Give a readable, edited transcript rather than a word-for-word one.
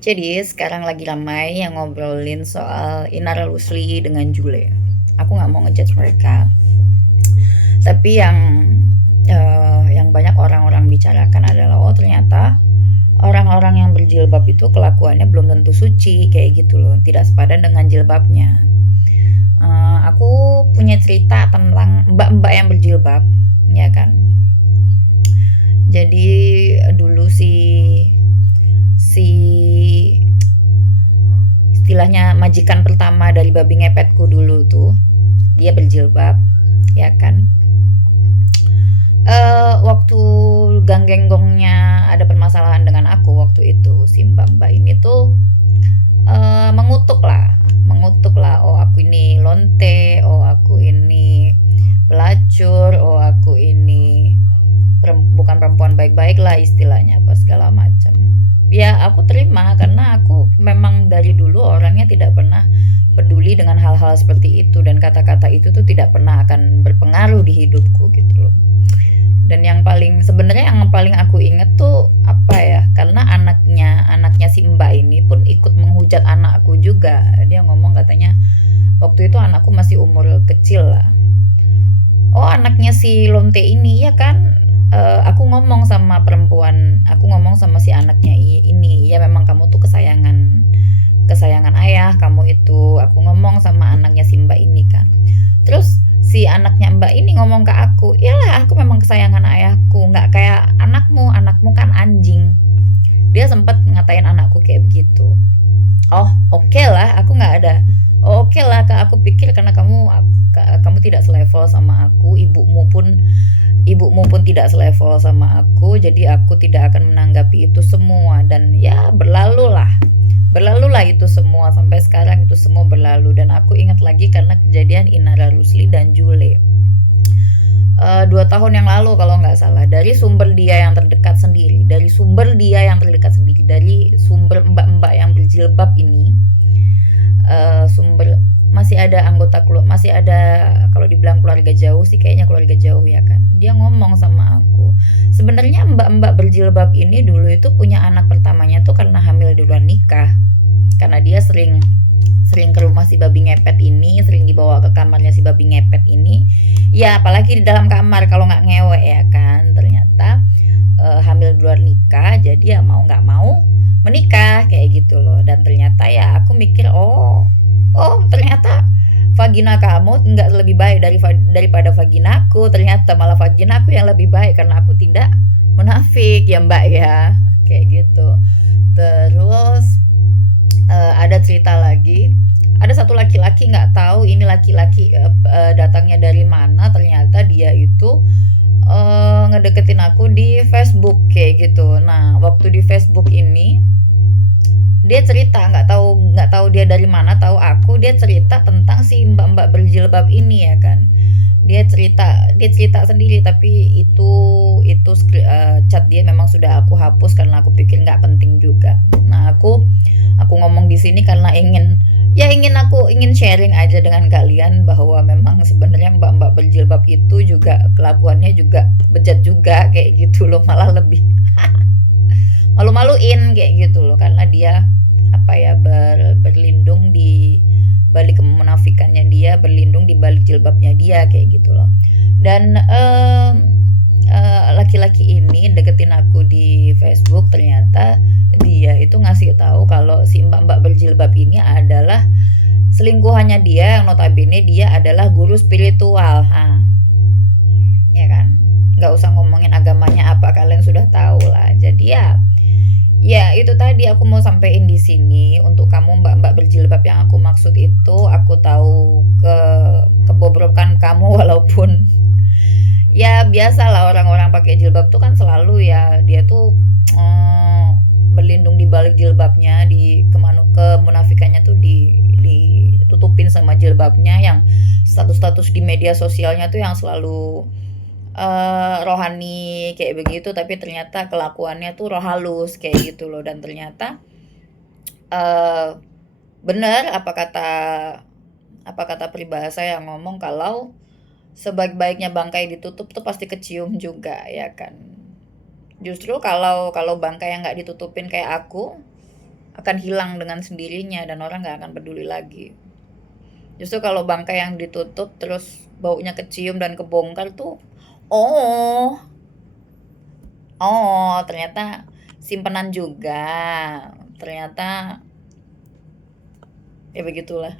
Jadi sekarang lagi ramai yang ngobrolin soal Inara Rusli dengan Jule. Aku nggak mau ngejudge mereka, tapi yang banyak orang-orang bicarakan adalah ternyata orang-orang yang berjilbab itu kelakuannya belum tentu suci kayak gitu loh, tidak sepadan dengan jilbabnya. Aku punya cerita tentang mbak-mbak yang berjilbab, ya kan. Jadi dulu si istilahnya majikan pertama dari babi ngepetku dulu tuh, dia berjilbab, ya kan. Waktu gang genggongnya ada permasalahan dengan aku waktu itu, si mbak-mbak ini tuh mengutuk lah, oh aku ini lonte, oh aku ini pelacur, oh aku ini bukan perempuan baik-baik lah istilahnya, apa segala macam. Ya aku terima karena aku memang dari dulu orangnya tidak pernah peduli dengan hal-hal seperti itu, dan kata-kata itu tuh tidak pernah akan berpengaruh di hidupku gitu loh. Dan yang paling aku inget tuh apa ya, karena anaknya si mbak ini pun ikut menghujat anakku juga. Dia ngomong katanya, waktu itu anakku masih umur kecil lah, oh anaknya si lonte ini ya kan. Aku ngomong sama si anaknya ini, ya memang kamu tuh kesayangan kesayangan ayah kamu itu. Aku ngomong sama anaknya si mbak ini kan. Terus si anaknya mbak ini ngomong ke aku, iyalah aku memang kesayangan ayahku, nggak kayak anakmu kan anjing. Dia sempat ngatain anakku kayak begitu. Oh oke lah, aku nggak ada. Oh oke lah kak, aku pikir karena kamu tidak selevel sama aku, ibumu pun tidak selevel sama aku, jadi aku tidak akan menanggapi itu semua. Dan ya berlalulah itu semua, sampai sekarang itu semua berlalu. Dan aku ingat lagi karena kejadian Inara Rusli dan Jule 2 tahun yang lalu kalau nggak salah, dari sumber mbak-mbak yang berjilbab ini. Sumber Masih ada masih ada, kalau dibilang keluarga jauh sih kayaknya keluarga jauh ya kan. Dia ngomong sama aku, sebenarnya mbak-mbak berjilbab ini dulu itu punya anak pertamanya tuh karena hamil di luar nikah, karena dia sering sering ke rumah si babi ngepet ini, sering dibawa ke kamarnya si babi ngepet ini. Ya apalagi di dalam kamar kalau nggak ngewe ya kan. Ternyata hamil di luar nikah, jadi ya mau nggak mau menikah kayak gitu loh. Dan ternyata ya aku mikir, oh ternyata vagina kamu nggak lebih baik daripada vaginaku. Ternyata malah vaginaku yang lebih baik karena aku tidak munafik ya mbak ya, kayak gitu. Terus ada cerita lagi, ada satu laki-laki, nggak tahu ini laki-laki datangnya dari mana. Ternyata dia itu ngedeketin aku di Facebook kayak gitu. Nah waktu di Facebook ini dia cerita, nggak tahu dia dari mana tahu aku. Dia cerita tentang si mbak-mbak berjilbab ini ya kan. Dia cerita sendiri, tapi chat dia memang sudah aku hapus karena aku pikir nggak penting juga. Nah aku ngomong di sini karena ingin sharing aja dengan kalian bahwa memang sebenarnya mbak-mbak berjilbab itu juga kelakuannya juga bejat juga kayak gitu loh, malah lebih malu-maluin kayak gitu loh, karena dia apa ya, berlindung di balik kemunafikannya dia, berlindung di balik jilbabnya dia kayak gitu loh. Dan laki-laki ini deketin aku di Facebook. Ternyata dia itu ngasih tahu kalau si mbak-mbak berjilbab ini adalah selingkuhannya dia, yang notabene dia adalah guru spiritual. Ya kan, nggak usah ngomongin agamanya apa, kalian sudah tahu lah. Jadi ya itu tadi aku mau sampein di sini untuk kamu mbak-mbak berjilbab yang aku maksud itu. Aku tahu kebobrokan kamu walaupun ya biasalah, orang-orang pakai jilbab tuh kan selalu ya, dia tuh berlindung di balik jilbabnya, kemunafikannya tuh ditutupin sama jilbabnya. Yang status-status di media sosialnya tuh yang selalu rohani kayak begitu, tapi ternyata kelakuannya tuh roh halus kayak gitu loh. Dan ternyata uh, benar apa kata peribahasa yang ngomong kalau sebaik-baiknya bangkai ditutup tuh pasti kecium juga ya kan. Justru kalau kalau bangkai yang nggak ditutupin kayak aku, akan hilang dengan sendirinya dan orang nggak akan peduli lagi. Justru kalau bangkai yang ditutup terus baunya kecium dan kebongkar tuh, oh, oh ternyata simpenan juga. Ternyata ya begitulah.